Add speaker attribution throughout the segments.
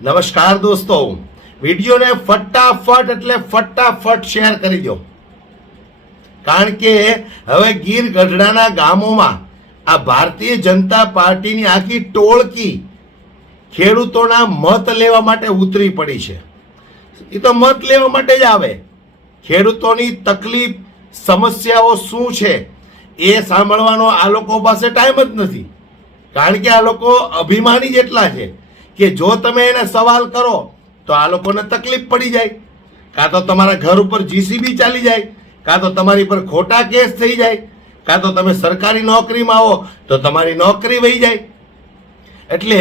Speaker 1: નમસ્કાર દોસ્તો. વિડીયોને ફટાફટ એટલે ફટાફટ શેર કરી દો. કારણ કે હવે ગીર ગઢડાના ગામોમાં આ ભારતીય જનતા પાર્ટીની આખી ટોળકી ખેડૂતોના મત લેવા માટે ઉતરી પડી છે. એ તો મત લેવા માટે જ આવે. ખેડૂતોની તકલીફ, સમસ્યાઓ શું છે એ સાંભળવાનો આ લોકો પાસે ટાઈમ જ નથી. કારણ કે આ લોકો અભિમાની જેટલા છે. કે જો તમે એને સવાલ કરો, તો આ લોકોને તકલીફ પડી જાય. કાં તો તમારા ઘર ઉપર જીસીબી ચાલી જાય, કાં તો તમારી પર ખોટા કેસ થઈ જાય, કાં તો તમે સરકારી નોકરીમાં આવો, તો તમારી નોકરી વહી જાય. એટલે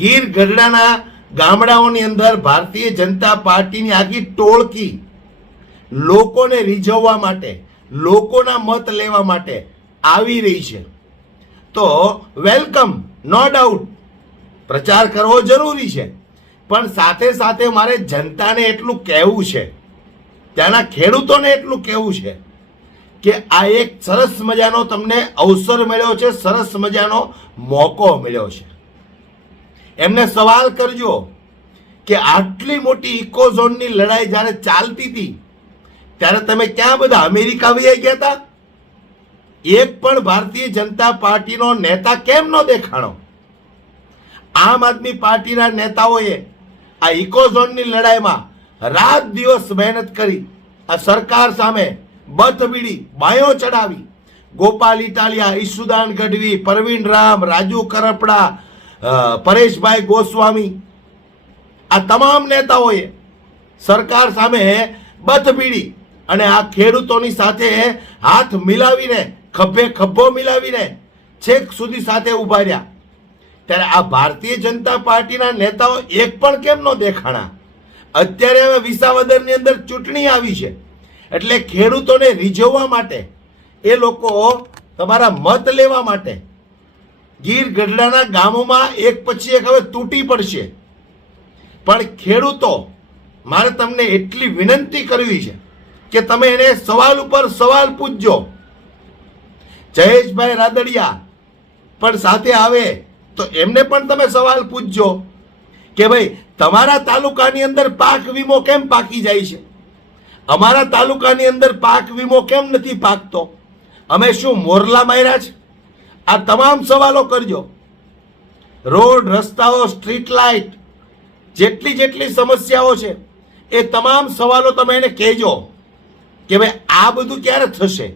Speaker 1: ગીર ગઢડાના ગામડાઓની અંદર ભારતીય જનતા પાર્ટીની આખી ટોળકી લોકોને રીઝવવા માટે, લોકોના મત લેવા માટે આવી રહી છે. તો વેલકમ નો ડાઉટ પ્રચાર કરવો જરૂરી છે. પણ સાથે સાથે મારે જનતાને એટલું કહેવું છે, ત્યાંના ખેડૂતોને એટલું કહેવું છે, કે આ એક સરસ મજાનો તમને અવસર મળ્યો છે, સરસ મજાનો મોકો મળ્યો છે. એમને સવાલ કરજો કે આટલી મોટી ઇકોઝોનની લડાઈ જ્યારે ચાલતી હતી, ત્યારે તમે ક્યાં બધા અમેરિકા વહી ગયા હતા એક પણ ભારતીય જનતા પાર્ટીનો નેતા કેમ ન દેખાણો? આમ આદમી પાર્ટીના નેતાઓએ આ ઇકોઝોનની લડાઈમાં રાત દિવસ મહેનત કરી, આ સરકાર સામે બથબીડી બાયો ચડાવી. ગોપાલ ઇટાલિયા ઈશુદાન ગઢવી, પરવીન રામ, રાજુ કરપડા પરેશભાઈ ગોસ્વામી, આ તમામ નેતાઓએ સરકાર સામે બથબીડી અને આ ખેડૂતોની સાથે હાથ મિલાવીને, ખભે ખભો મિલાવીને છેક સુધી સાથે ઊભા રહ્યા. ત્યારે આ ભારતીય જનતા પાર્ટીના નેતાઓ એક પણ કેમ ન દેખાણા? અત્યારે હવે વિસાવદરની અંદર ચૂંટણી આવી છે. એટલે ખેડૂતોને રીઝવવા માટે, એ લોકો તમારા મત લેવા માટે ગીર ગઢડાના ગામોમાં એક પછી એક હવે તૂટી પડશે. પણ ખેડૂતો, મારે તમને એટલી વિનંતી કરવી છે કે તમે એને સવાલ ઉપર સવાલ પૂછજો. જયેશભાઈ રાદડિયા પણ સાથે આવે તો એમને પણ તમે સવાલ પૂછજો કે ભાઈ, તમારા તાલુકાની અંદર પાક વીમો કેમ પાકી જાય છે? અમારા તાલુકાની અંદર પાક વીમો કેમ નથી પાકતો? અમે શું મોરલા માર્યા છે? આ તમામ સવાલો કરજો. રોડ, રસ્તાઓ, સ્ટ્રીટ લાઇટ, જેટલી જેટલી સમસ્યાઓ છે, એ તમામ સવાલો તમે એને કહેજો કે ભાઈ, આ બધું ક્યારે થશે?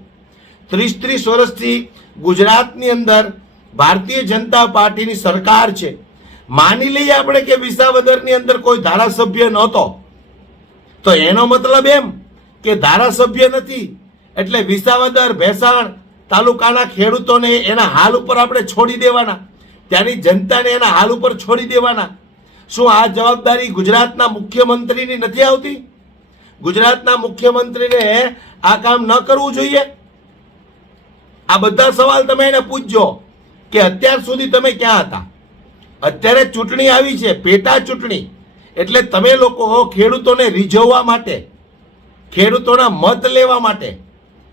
Speaker 1: ત્રીસ ત્રીસ વર્ષથી ગુજરાતની અંદર ભારતીય જનતા પાર્ટીની સરકાર છે. માની લઈએ આપણે કે વિસાવદરની અંદર કોઈ ધારાસભ્ય નહોતો. તો એનો મતલબ એમ કે ધારાસભ્ય નથી, એટલે વિસાવદર, ભેસાણ તાલુકાના ખેડૂતોને એના હાલ ઉપર આપણે છોડી દેવાના. ત્યાંની જનતાને એના હાલ ઉપર છોડી દેવાના. શું આ જવાબદારી ગુજરાતના મુખ્યમંત્રીની નથી આવતી? ગુજરાતના મુખ્યમંત્રીને આ કામ ન કરવું જોઈએ? આ બધા સવાલ તમે એને પૂછજો. કે અત્યાર સુધી તમે ક્યાં હતા? અત્યારે ચૂંટણી આવી છે, પેટા ચૂંટણી. એટલે તમે લોકો ખેડૂતોને રીઝવવા માટે, ખેડૂતોના મત લેવા માટે.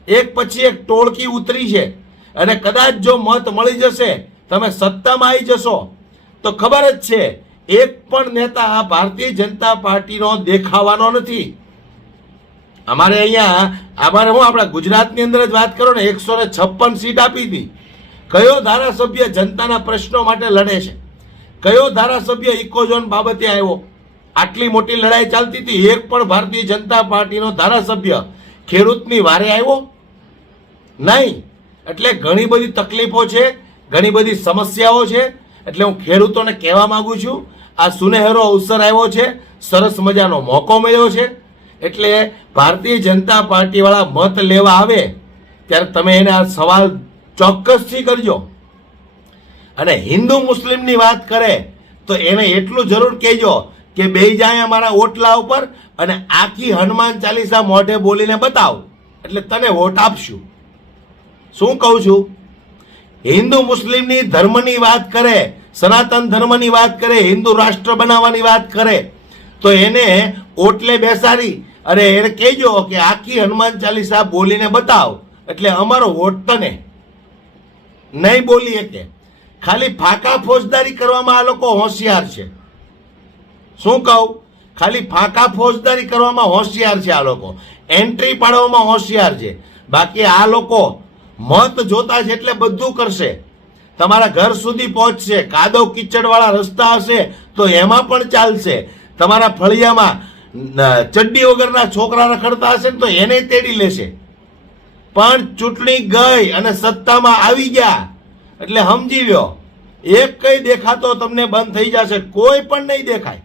Speaker 1: એક પછી એક ટોળકી ઉતરી છે. અને કદાચ જો મત મળી જશે, તમે સત્તામાં આવી જશો. તો ખબર જ છે, એક પણ નેતા આ ભારતીય જનતા પાર્ટીનો દેખાવાનો નથી. અમારે અહીંયા, અમારે હું આપણા ગુજરાતની અંદર જ વાત કરો ને, એકસો ને છપ્પન સીટ આપી હતી. કયો ધારાસભ્ય જનતાના પ્રશ્નો માટે લડે છે? કયો ધારાસભ્ય ઇકોઝોન બાબતે આવ્યો? આટલી મોટી લડાઈ ચાલતી હતી, એક પણ ભારતીય જનતા પાર્ટીનો ધારાસભ્ય ખેડૂતની વારે આવ્યો? નહીં. એટલે ઘણી બધી તકલીફો છે, ઘણી બધી સમસ્યાઓ છે. એટલે હું ખેડૂતોને કહેવા માંગુ છું, આ સુનેહરો અવસર આવ્યો છે, સરસ મજાનો મોકો મળ્યો છે. એટલે ભારતીય જનતા પાર્ટીવાળા મત લેવા આવે, ત્યારે તમે એને આ સવાલ ચોક્કસથી કરજો. અને હિન્દુ મુસ્લિમની વાત કરે, તો એને એટલું જરૂર કહેજો કે બે જાય અમારા ઓટલા ઉપર અને આખી હનુમાન ચાલીસા મોઢે બોલીને બતાવ. એટલે તને વોટ આપશું. શું કહું છું? હિન્દુ મુસ્લિમની ધર્મની વાત કરે, સનાતન ધર્મની વાત કરે, હિન્દુ રાષ્ટ્ર બનાવવાની વાત કરે, તો એને ઓટલે બેસાડી અને એને કહેજો કે આખી હનુમાન ચાલીસા બોલીને બતાવ. એટલે અમારો વોટ તને. નહીં બોલી શકે. ખાલી ફાંકા ફોજદારી કરવામાં આ લોકો હોશિયાર છે. શું કહું? ખાલી ફાંકા ફોજદારી કરવામાં હોશિયાર છે આ લોકો. એન્ટ્રી પાડવામાં હોશિયાર છે. બાકી આ લોકો મત જોતા છે એટલે બધું કરશે. તમારા ઘર સુધી પહોંચશે. કાદવ કીચડવાળા રસ્તા હશે તો એમાં પણ ચાલશે. તમારા ફળિયામાં ચડ્ડી વગરના છોકરા રખડતા હશે ને તો એને તેડી લેશે. પણ ચૂંટણી ગઈ અને સત્તામાં આવી ગયા. એટલે સમજી લો એક કઈ દેખાતો તમને બંધ થઈ જશે, કોઈ પણ નહીં દેખાય.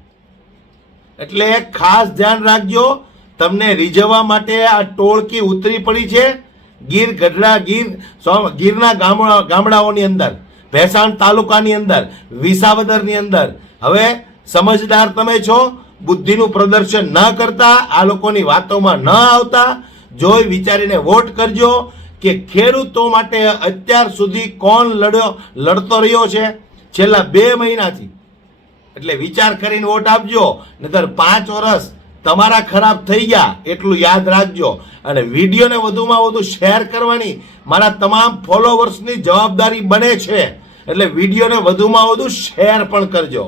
Speaker 1: એટલે ખાસ ધ્યાન રાખજો, તમને રીઝવવા માટે આ ટોળકી ઉતરી પડી છે, ગીર ગઢડા, ગીર ગીરના ગામડા, ગામડાઓની અંદર, ભેસાણ તાલુકાની અંદર, વિસાવદરની અંદર. હવે સમજદાર તમે છો, બુદ્ધિનું પ્રદર્શન ન કરતા, આ લોકોની વાતોમાં ન આવતા જોઈ વિચારીને વોટ કરજો કે ખેડૂતો માટે અત્યાર સુધી કોણ લડ્યો, લડતો રહ્યો છે? છેલ્લા બે મહિનાથી. એટલે વિચાર કરીને વોટ આપજો, નહીતર પાંચ વર્ષ તમારા ખરાબ થઈ ગયા એટલું યાદ રાખજો. અને વિડીયોને વધુમાં વધુ શેર કરવાની મારા તમામ ફોલોવર્સની જવાબદારી બને છે. એટલે વિડીયોને વધુમાં વધુ શેર પણ કરજો.